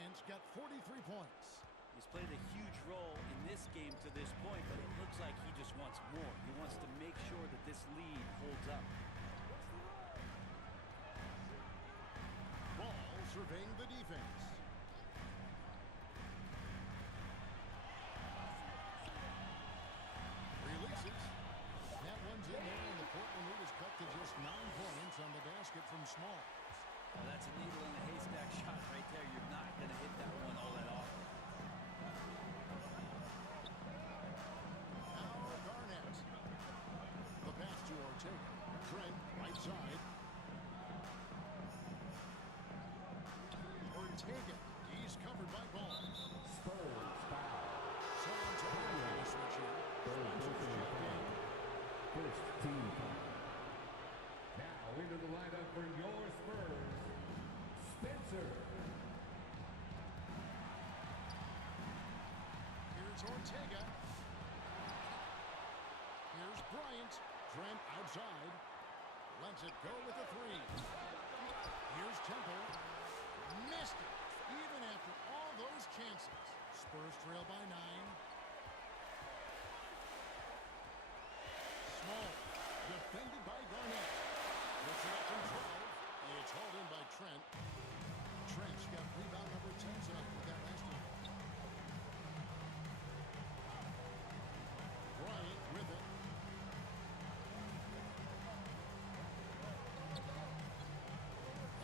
Bryant's got 43 points. He's played a huge role in this game to this point, but it looks like he just wants more. He wants to make sure that this lead holds up. Ball surveying the defense. Releases. That one's in there, and the Portland lead is cut to just 9 points on the basket from Small. Well, that's a needle in a haystack shot right there. You're not going to hit that one all that often. Now Garnett. The pass to Ortega. Trent, right side. Ortega. He's covered by Ball. Spurs foul. San Antonio trying to switch in. Spencer's checked in. First team foul. Now into the lineup for your Spurs, Spencer. Here's Ortega. Here's Bryant. Trent outside. Lets it go with a 3. Here's Temple. Missed it. Even after all those chances. Spurs trail by 9. Small. Defended by Garnett. Puts it up from 12. It's hauled in by Trent. Trent's got rebound number 10 tonight with that last one. Bryant with it.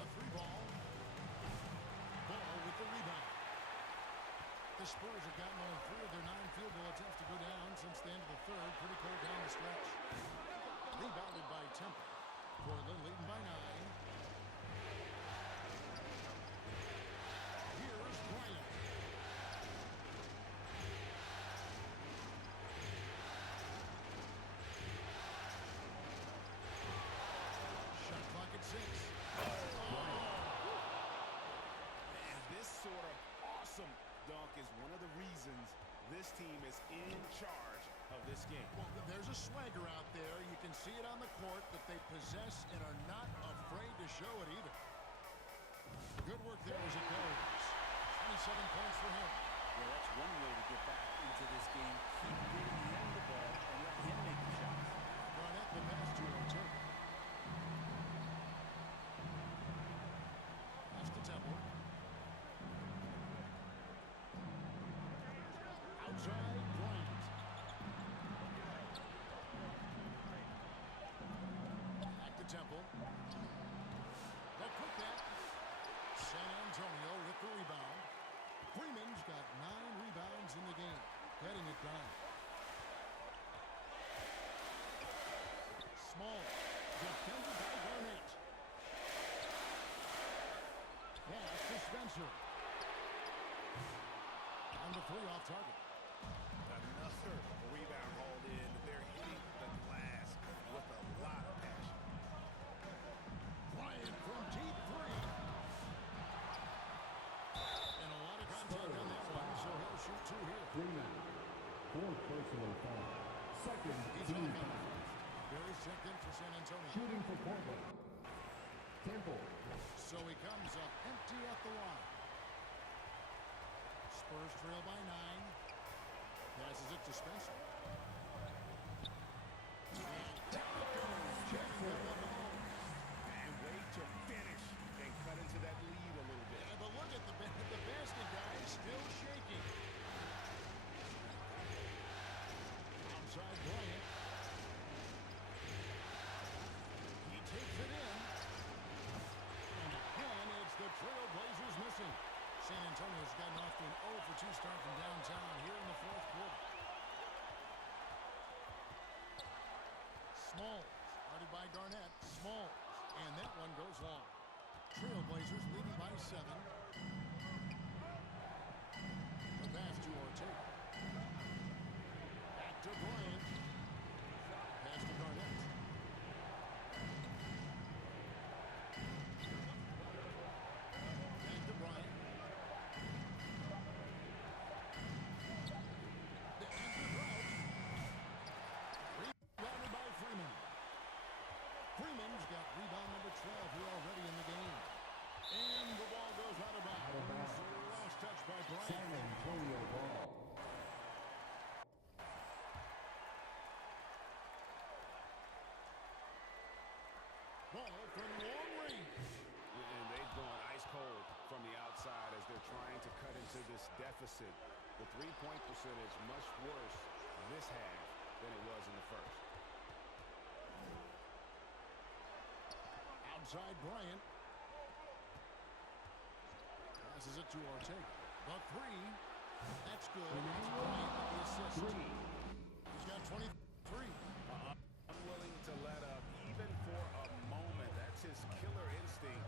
A 3-ball. Ball with the rebound. The Spurs have gotten only 3 of their 9 field goal attempts to go down since the end of the third. Pretty cold down the stretch. Rebounded by Temple. Portland leading by 9. Here's Bryant. Shot clock at 6. And this sort of awesome dunk is one of the reasons this team is in charge of this game. Well, there's a swagger out there. You can see it on the court that they possess and are not afraid to show it either. Good work there as it goes. 27 points for him. Yeah, that's one way to get back into this game. Keep getting him the ball and let him make the shots. Garnett the pass to Ortega. Pass to Temple. Outside Bryant. Back to Temple. They'll put that. San Antonio with the rebound. Freeman's got 9 rebounds in the game. Getting it done. Small. Defended by Garnett. Pass to Spencer. On the 3 off target. Another rebound hauled in. They're hitting the glass with a lot of passion. Bryant from deep 3. And a lot of contact on that one, so he'll shoot 2 here. Freeman. 4th personal foul. Second He's team on the foul. Barry's checked in for San Antonio. Shooting for Portland. Temple. So he comes up empty at the line. Spurs trail by 9. Passes it to Spencer. And down it goes. And way to finish and cut into that lead a little bit. Yeah, but look at the basket guy is still shaking. Outside Bryant. He takes it in. And again, it's the Trailblazers missing. San Antonio's gotten off to an 0 for 2 start from downtown here in the 4th quarter. Smalls, guarded by Garnett. Smalls, and that one goes long. Trailblazers leading by 7. The pass to Ortega. Back to Bryant. Pass to Garnett. Back to Bryant. Rebounded by Freeman. Freeman's got rebound number 12 here already in the game. And the ball goes out of bounds. Lost Ball from long range. And they've gone ice cold from the outside as they're trying to cut into this deficit. The three-point percentage much worse this half than it was in the first. Outside Bryant. Passes it to Ortega. The three. That's good. It's Bryant with the assist. He's got 23. Unwilling to let up even for a moment. That's his killer instinct,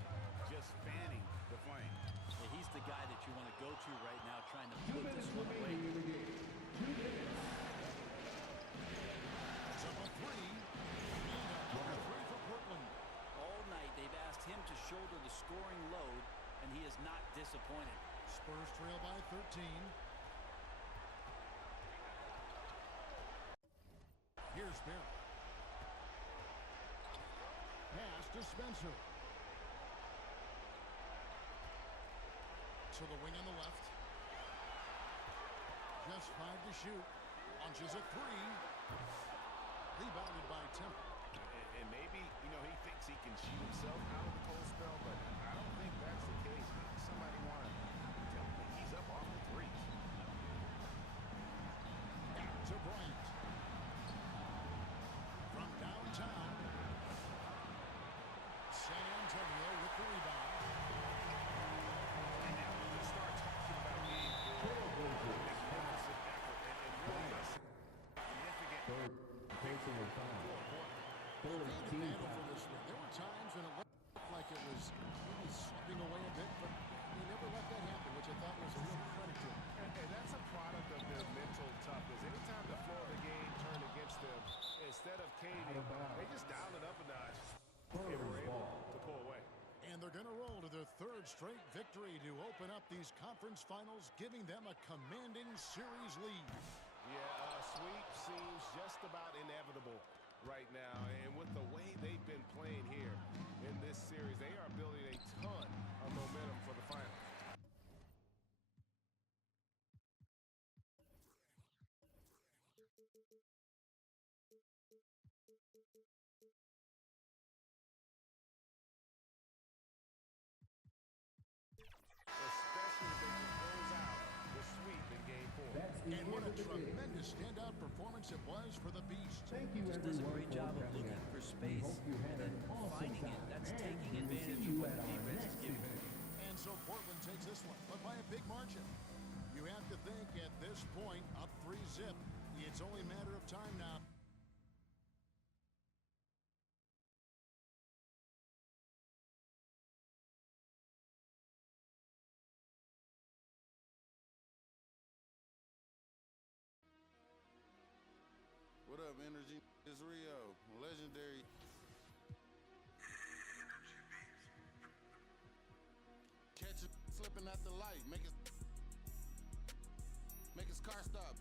just fanning the flame. Yeah, he's the guy that you want to go to right now, trying to put this one away. 2 minutes. So a three. And a three for Portland. All night they've asked him to shoulder the scoring load, and he is not disappointed. Spurs trail by 13. Here's Barrett. Pass to Spencer. To the wing on the left. Just 5 to shoot. Launches a three. Rebounded by Temple. And maybe, he thinks he can shoot himself out of the cold spell, but I don't think that's the case. Maybe somebody want to tell him that he's up off the threes. Back to Bryant. From downtown. San Antonio with the rebound. And now we can start talking about being magnificent effort and really a significant Third, facing a foul. Third team Battle foul. for this one. There were times when it looked like it was maybe slipping away a bit, but they never let that happen, which I thought was a real credit to them. And that's a product of their mental toughness. Anytime the flow of the game turned against them, instead of caving, they just dialed it up a notch and were able to pull away. And they're going to roll to their third straight victory to open up these conference finals, giving them a commanding series lead. Yeah, a sweep seems just about inevitable right now. And with the way they've been playing here in this series, they are building a ton of momentum for the final. Especially if they can close out the sweep in Game 4. That's the And what a end of the game. tremendous standout performance it was for the Beast. Thank you, Just does a everyone, great for job of coming looking out. for We space hope you had and an then awesome finding it. time. That's And taking we will see advantage you of what at the our defense is next giving. event. And so Portland takes this one, but by a big margin. You have to think at this point, up 3-zip, it's only a matter of time now. What up, Energy? It's Rio, legendary. Catch it flipping at the light, make his car stop.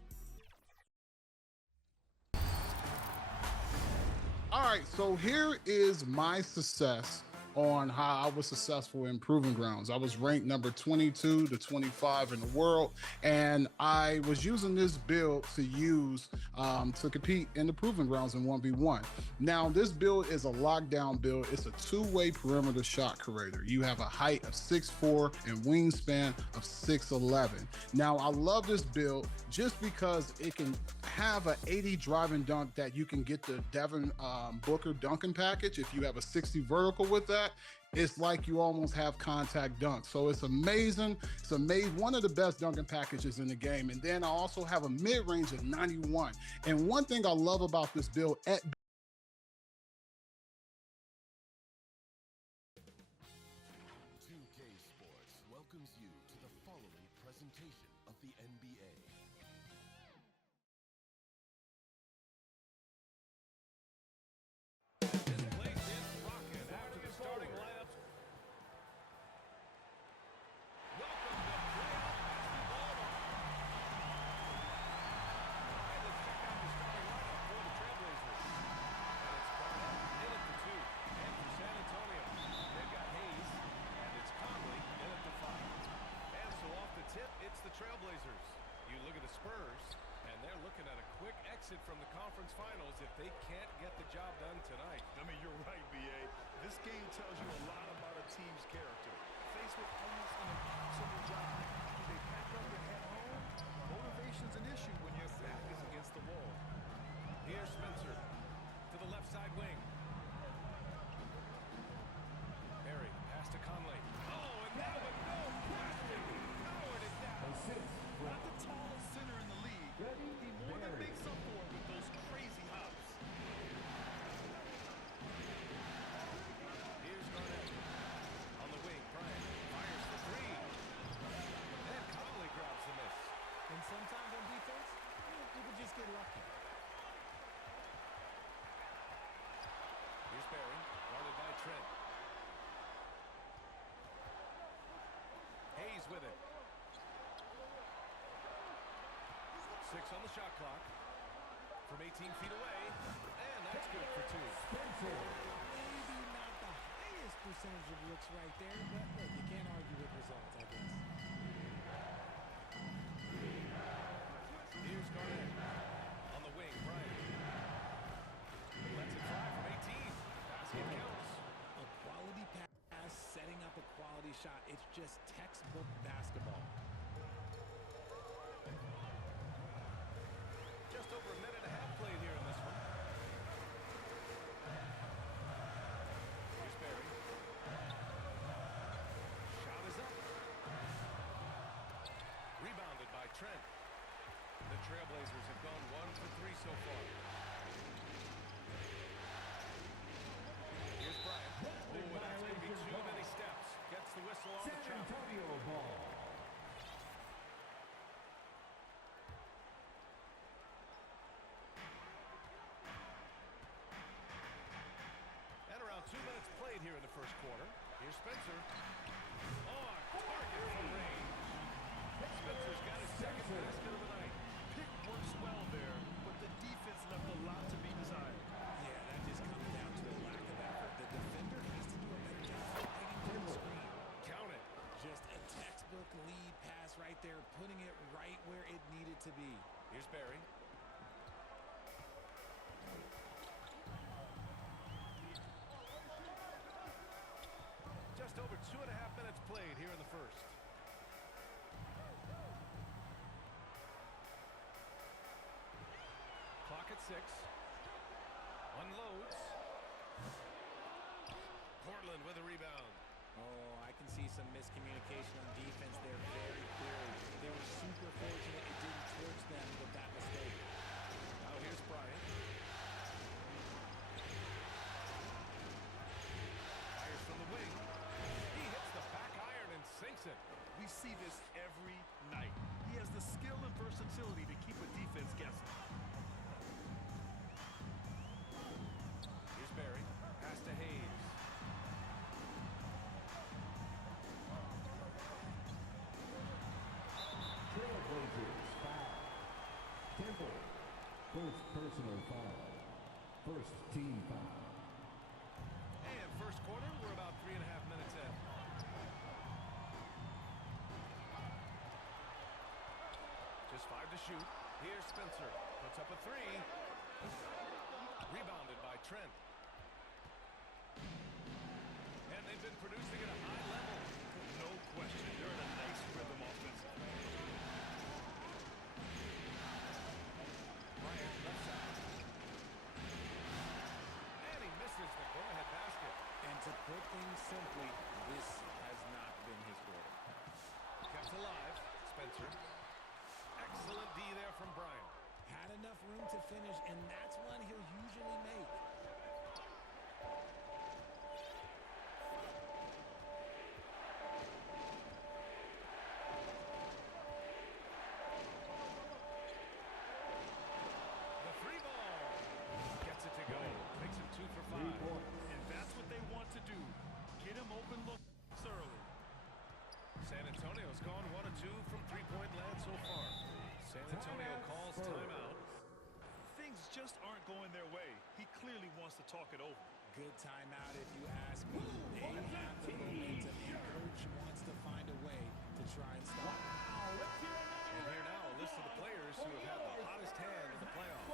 All right, so here is my success on how I was successful in Proving Grounds. I was ranked number 22 to 25 in the world, and I was using this build to use to compete in the Proving Grounds in 1v1. Now, this build is a lockdown build. It's a two-way perimeter shot creator. You have a height of 6'4" and wingspan of 6'11". Now, I love this build just because it can have an 80 drive and dunk that you can get the Devin Booker dunking package. If you have a 60 vertical with that, it's like you almost have contact dunk. So it's amazing. It's amazing. One of the best dunking packages in the game. And then I also have a mid-range of 91. And one thing I love about this build at 2K Sports welcomes you to the following presentation of the NBA. This place is rocking after the starting lineups. Welcome to playoff basketball. And let's check out the starting lineup for the Trailblazers. exit from the conference finals if they can't get the job done tonight. I mean, you're right, B.A. This game tells you a lot about a team's character. Faced with almost an impossible job, do they pack up and head home? Motivation's an issue when your back is against the wall. Here's Spencer to the left side wing. Barry, pass to Conley. Oh, and that one, no question, powered it down. Assist from Not the tallest center in the league. He more than makes up for it with those crazy hops. Here's Garnett. On the wing, Bryant fires for three. And Conley grabs the miss. And sometimes on defense, people just get lucky. Here's Barry, guarded by Trent. Hayes with it. 6 on the shot clock. From 18 feet away. And that's good for 2. Spencer. Maybe not the highest percentage of looks right there, but look, you can't argue with results, I guess. Here's Garnett. On the wing, Bryant. Lets it fly from 18. Basket counts. A quality pass, setting up a quality shot. It's just textbook basketball. Just over a minute and a half played here in this one. Here's Barry. Shot is up. Rebounded by Trent. The Trailblazers have gone 1 for 3 so far. Here's Bryant. Oh, and that's going to be too many steps. Gets the whistle on the San chopper. Antonio ball. And around 2 minutes played here in the first quarter. Here's Spencer. On target from range. Spencer's got his second basket of the night. Pick works well there, but the defense left a lot to be desired. Yeah, that just comes down to a lack of effort. The defender has to do a better job fighting for the screen. Count it. Just a textbook lead pass right there, putting it right where it needed to be. Here's Barry. Just over 2.5 minutes played here in the first. Clock at 6. Unloads. Portland with a rebound. Oh, I can see some miscommunication on defense there very clearly. They were super fortunate it didn't torch them with that mistake. Now here's Bryant. Fires from the wing. He hits the back iron and sinks it. We see this every night. He has the skill and versatility to keep a defense guessing. Here's Barry. Pass to Hayes. Trailblazers foul. Temple. First personal foul. First team foul. And first quarter, we're about 3.5 minutes in. Just 5 to shoot. Here's Spencer. Puts up a 3. Rebounded by Trent. And they've been producing at a high level. No question, they're in a nice rhythm offensively. Bryant left side. And he misses the go-ahead basket. And to put things simply, this has not been his quarter. Kept alive. Spencer. Excellent D there from Bryant. Had enough room to finish, and that's one he'll usually make. The 3 ball. Gets it to go. Makes him 2 for 5. 3 points. And that's what they want to do. Get him open looks early. San Antonio's gone 1 of 2 from 3-point land so far. San Antonio calls timeout. Things just aren't going their way. He clearly wants to talk it over. Good timeout if you ask me. They have the momentum, and coach wants to find a way to try and stop it. And here now, a list of the players who have had the hottest hand in the playoffs.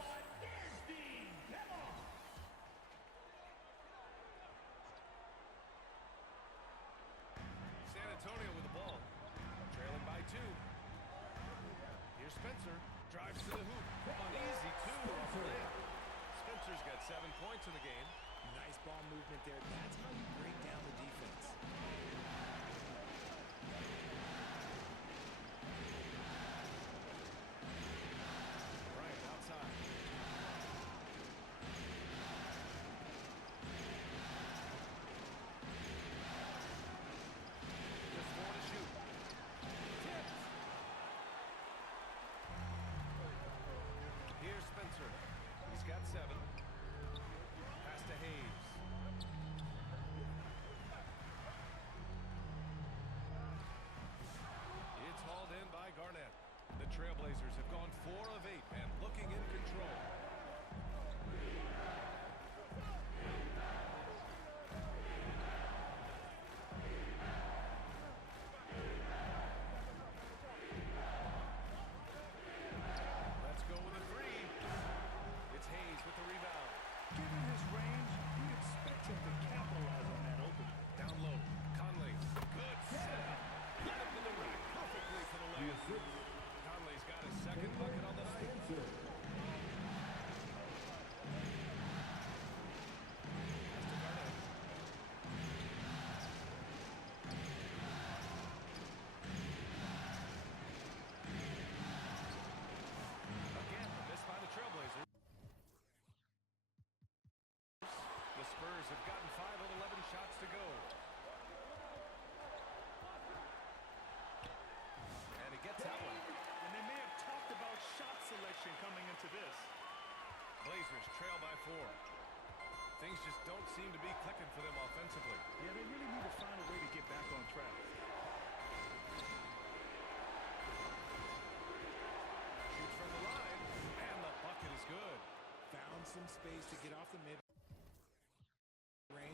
got 7. Pass to Hayes. It's hauled in by Garnett. The Trailblazers have gone 4 of 8 and looking in control. Let's go with a 3. It's Hayes with the rebound. Given his range, you'd expect him to capitalize on that opening. Down low, Conley. Good setup. Got it to the rack perfectly for the The layup. assist. Conley's got his second bucket on the night. Spencer. Pass to Garnett. Again, missed by the Trailblazers. The Spurs have gotten 5 of 11 shots to go. And he gets that one. And they may have talked about shot selection coming into this. Blazers trail by 4. Things just don't seem to be clicking for them offensively. Yeah, they really need to find a way to get back on track. Shoots from the line, and the bucket is good. Found some space to get off the mid-range,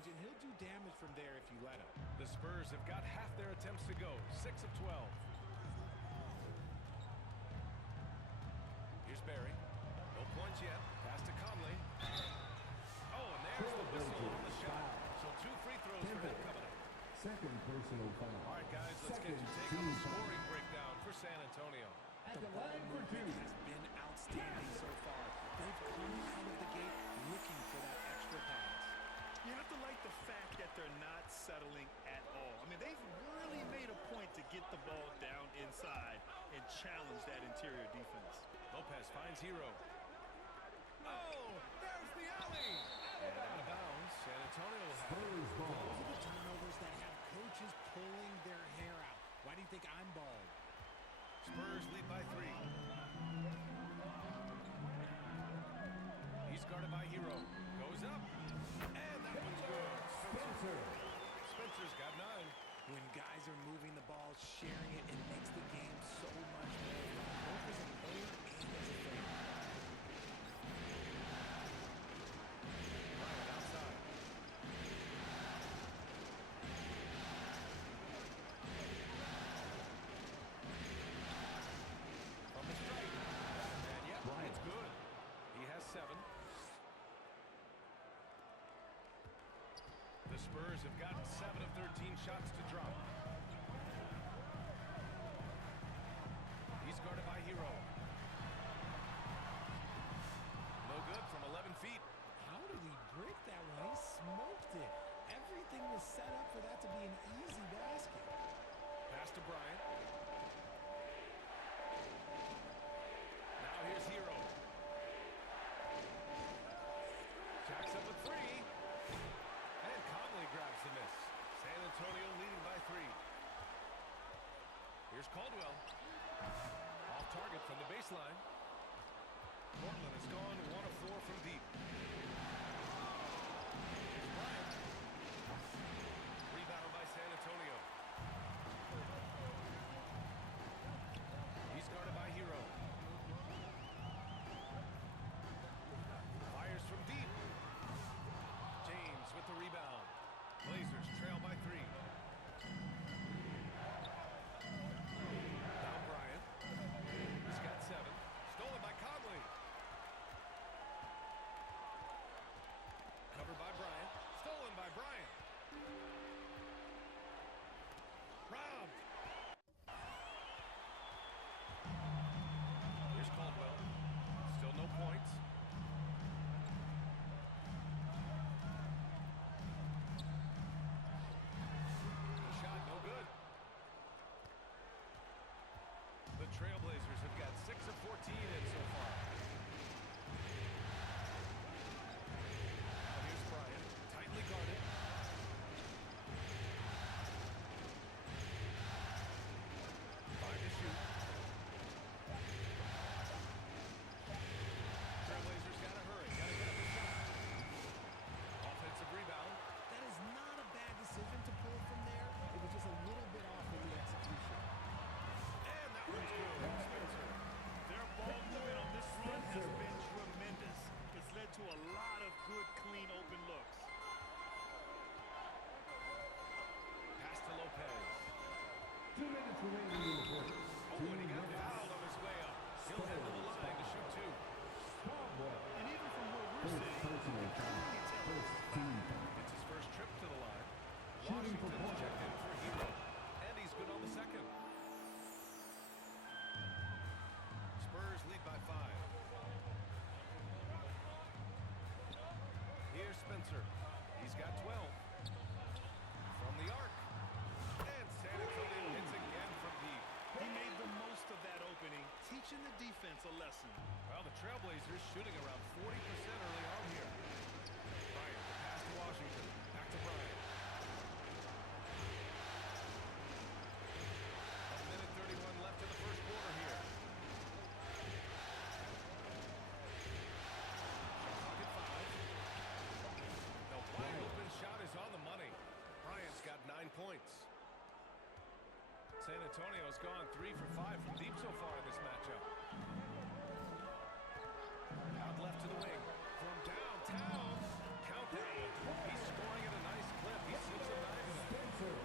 and he'll do damage from there if you let him. The Spurs have got half their attempts to go, 6 of 12. Here's Barry. No points yet. Pass to Conley. Oh, and there's the whistle on the shot. So 2 free throws for him coming up. Second personal foul. All right, guys, let's get Second your take on the team foul. scoring breakdown for San Antonio. At the line for 2. Has been outstanding so far. They've come out of the gate looking for that extra pass. You have to like the fact that they're not settling at all. I mean, they've really made a point to get the ball down inside and challenge that interior defense. Lopez finds Hero. Oh, there's the alley. And out of bounds, San Antonio will have it. Spurs ball. Those are the turnovers that have coaches pulling their hair out. Why do you think I'm bald? Spurs lead by 3. He's guarded by Hero. Goes up. And that one's good. Spencer. Spencer's got 9. When guys are moving the ball, sharing it, it makes the game so much more fun, both as a player and as a fan. Bryant outside. From the strike. And yep, Bryant. it's good. He has 7. The Spurs have gotten 7 of 13 shots to drop. He's guarded by Hero. No good from 11 feet. How did he break that one? He smoked it. Everything was set up for that to be an easy basket. Pass to Bryant. Now here's Hero. Jacks up with 3. And Conley grabs the miss. San Antonio leading by 3. Here's Caldwell. Off target from the baseline. Portland has gone 1 of 4 from deep. Here's Bryant. Rebound by San Antonio. He's guarded by Hero. Fires from deep. James with the rebound. Blazers trail by 3. Down Bryant. He's got 7. City. personal You can foul. already tell First team foul. It's his first trip to the line. Shooting for Washington's Portland. checked in for Hero. And he's good on the second. Spurs lead by 5. Here's Spencer. He's got 12. From the arc. And San Antonio hits again from deep. He made the most of that opening, teaching the defense a lesson. Well, the Trailblazers shooting around 40% early on here. Bryant, the pass to Washington. Back to Bryant. 1:31 left in the first quarter here. Shot clock at 5. The wide open shot is on the money. Bryant's got 9 points. San Antonio's gone 3 for 5 from deep so far in this matchup. Out left to the wing. From downtown. Count that one. He's scoring at a nice clip. He slips a 9 in it.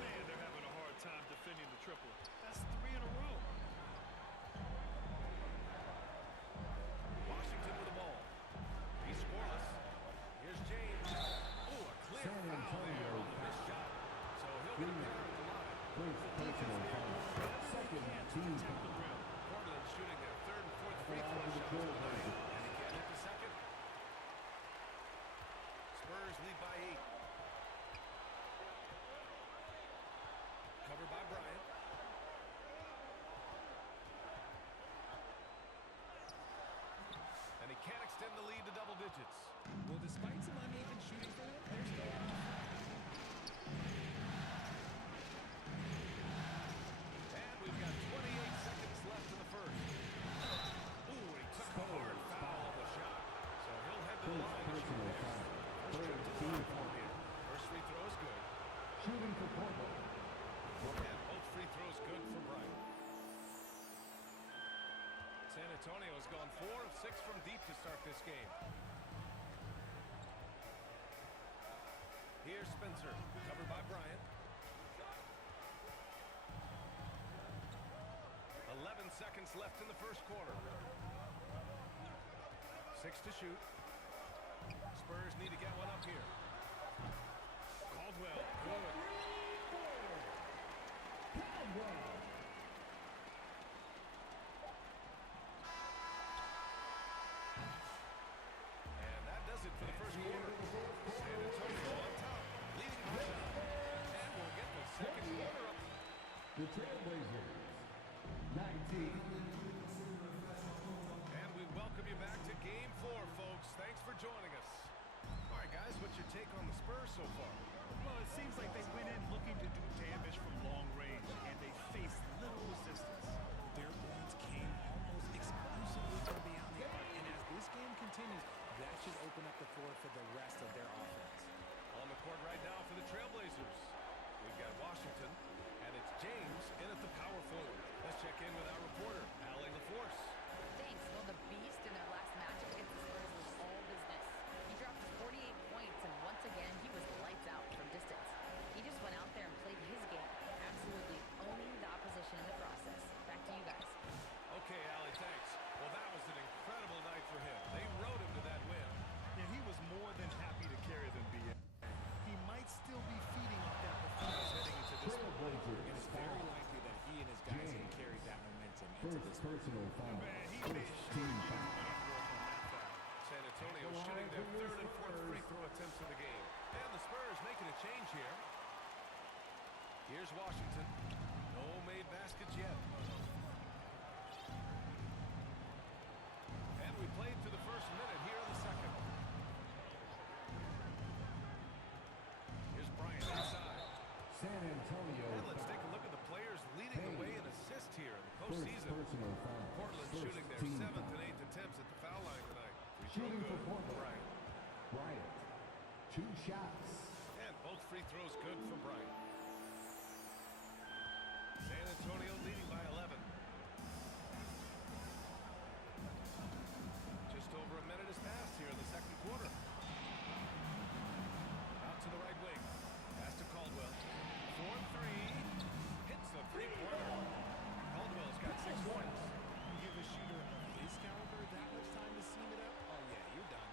Man, they're having a hard time defending the triple. That's 3 in a row. Washington with the ball. He's scoreless. Here's James. Oh, a clear San foul Antonio there on the missed shot. So he'll get a pair at the line. First personal foul. Second team foul. Portland shooting their 3rd and 4th free throw shots of the night. And he can't hit the second. Spurs lead by 8. Covered by Bryant. And he can't extend the lead to double digits. Well, despite some uneven shooting for him, they're still on. And we've got 28 seconds left in the first. Ooh, he took a hard foul on the shot. So he'll head to the line to shoot there. First trip to the line for him here. First free throw is good. Shooting for Portland. And both free throws good for Bryant. San Antonio has gone 4 of 6 from deep to start this game. Here's Spencer, covered by Bryant. 11 seconds left in the first quarter. 6 to shoot. Spurs need to get one up here. Caldwell, good. And that does it for the first quarter. San Antonio on top, leading by 9. And we'll get the second quarter up. The Trailblazers. 19. And we welcome you back to Game 4, folks. Thanks for joining us. All right, guys, what's your take on the Spurs so far? Well, it seems like they went in looking to do damage from long range, and they faced little resistance. Their points came almost exclusively from beyond the arc, and as this game continues, that should open up the floor for the rest of their offense. On the court right now for the Trailblazers, we've got Washington, and it's James in at the power forward. Let's check in with our reporter, Allie LaForce. Thanks. Well, the Beast in their last matchup against the Spurs was all business. He dropped 48 points, and once again, he was lights out from distance. He just went out there and played his game, absolutely owning the opposition in the process. Back to you guys. Okay, Allie, thanks. Well, that was an incredible night for him. They rode him to that win. Yeah, he was more than happy to carry them, BA. He might still be feeding off that performance heading into this one. Trailblazers. And it's very likely that he and his guys can carry that momentum into First this one. personal foul. Man, he made First sure team he foul. got work on that foul. San Antonio shooting their 3rd and 4th free throw attempts of the game. And the Spurs making a change here. Here's Washington. No made baskets yet. And we played through the first minute here in the second. Here's Bryant inside. San Antonio. And let's take a foul. look at the players leading the way in assists here in the First postseason. personal foul. Portland First shooting their team 7th foul. and 8th attempts at the foul line tonight. Free throw Shooting for good. Portland. Bryant. Bryant. 2 shots. And both free throws good for Bryant. San Antonio leading by 11. Just over a minute has passed here in the second quarter. Out to the right wing. Pass to Caldwell. 4-3. Hits the three-pointer. Caldwell's got 6 points. You give a shooter of his caliber that much time to seam it up, oh yeah, you're done.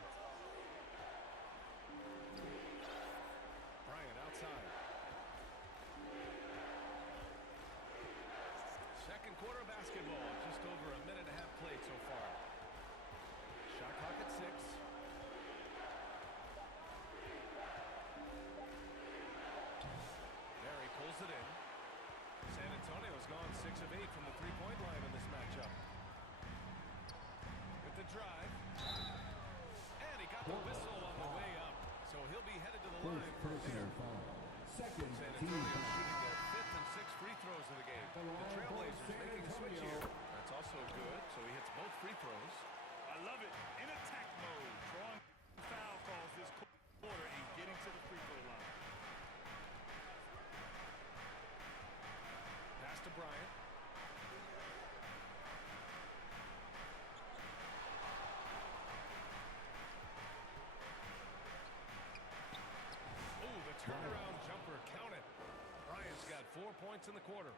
points in the quarter.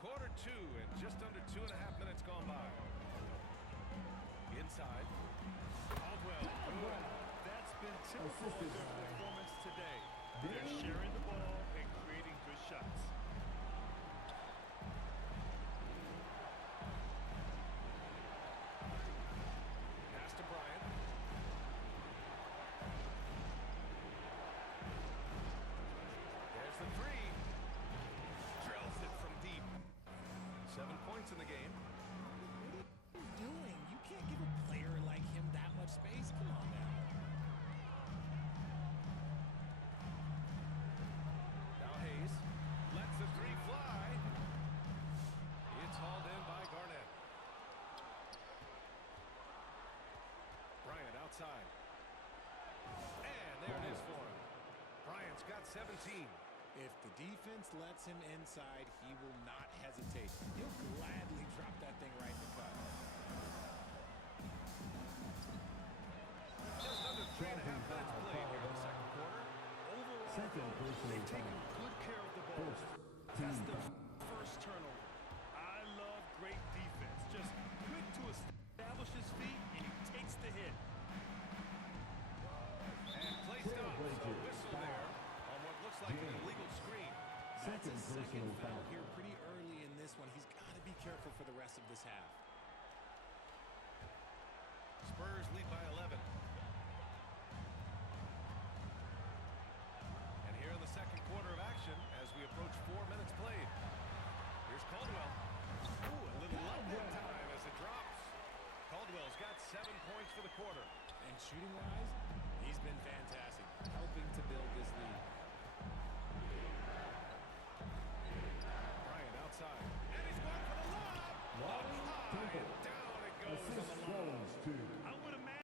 Quarter 2 and just under 2.5 minutes gone by. Inside. Caldwell, good. That's been typical of their performance today. They're sharing the ball and creating good shots. Pass to Bryant. There's the three. Drills it from deep. 7 points in the game. What are you doing? You can't give a player like him that much space. Come on now. Now Hayes lets the three fly. It's hauled in by Garnett. Bryant outside. And there it is for him. Bryant's got 17. If the defense lets him inside, he will not hesitate. He'll gladly drop that thing right in the cut. Just under 3.5 minutes played here in the second quarter. Overall, they've taken good care of the ball. That's the first turnover. I love great defense. Just quick to establish his feet, and he takes the hit. And play stops. A whistle there on what looks like an illegal screen. That's his second foul here pretty early in this one. He's got to be careful for the rest of this half. Spurs lead by 11. And here in the second quarter of action, as we approach 4 minutes played. Here's Caldwell. Ooh, a little love that time as it drops. Caldwell's got 7 points for the quarter. And shooting-wise, he's been fantastic, helping to build this lead. Bryant outside. And he's going for the lob. Up high. Down it goes on the lob.